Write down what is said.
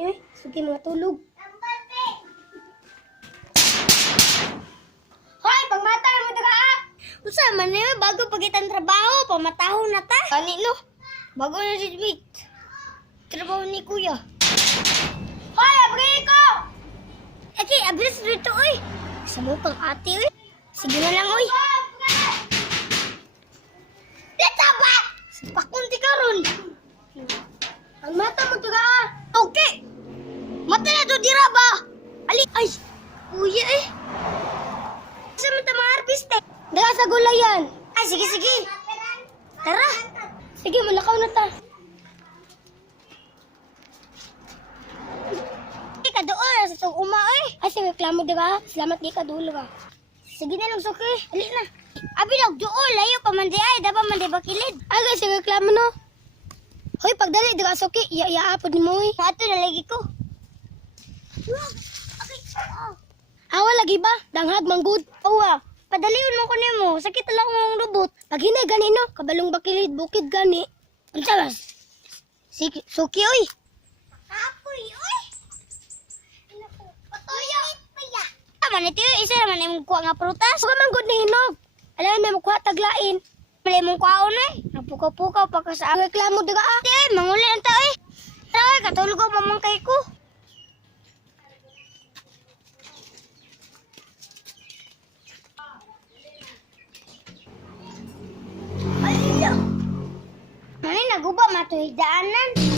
niyo eh. Sige mga tulog. Hoy, pagmata mo daga ah. Usa man niyo bago pagitan trabaho, pamatahon na ta. Ani no. Bago na si Wait. Trabaho ni Kuya. Hoy, abri ko. Eki, abris dito oy. Sa mo pang ate oy. Sige na lang oy. Dito ba? Pakunti karon. Ang mata mo daga ah. Okay. Mata na to dira ba? Ali, ay. Kuya eh. Sa mga artiste. Daga sa gulayan. Ay, sige, sige. Tara. Sige, malakaw na ta. Kadoon sa itong uma eh. Ay, sige, reklamo daga. Salamat di kadulo ka. Sige na lang, suki. Ali na. Abi lang, doon. Layo pa man di ay. Dapat man di bakilid. Ay, guys, sige, reklamo no. Hoy, pagdali, daga, suki. Iya-iya-apod ni mo eh. Ato, nalagi ko. Awa lagi ba? Danghag manggod. Awa, padalion mo ko nimo. Sakit lang mong lubot. Pag hinay gani no, kabalong bakilid bukid gani. Unsa ba? Sige, suki oy. Apoy oy. Patoyo. Paya. Aman ito isa naman imong kuha nga prutas. Kuha manggod ni hinog. Ala na mo kuha taglain. Mali mong kuhaon eh. Napukaw-pukaw pa ka sa reklamo daga ah. Di manguli ang tao eh. Tara, katulog ko pamangkay ko. Mani naguba matuhidaanan.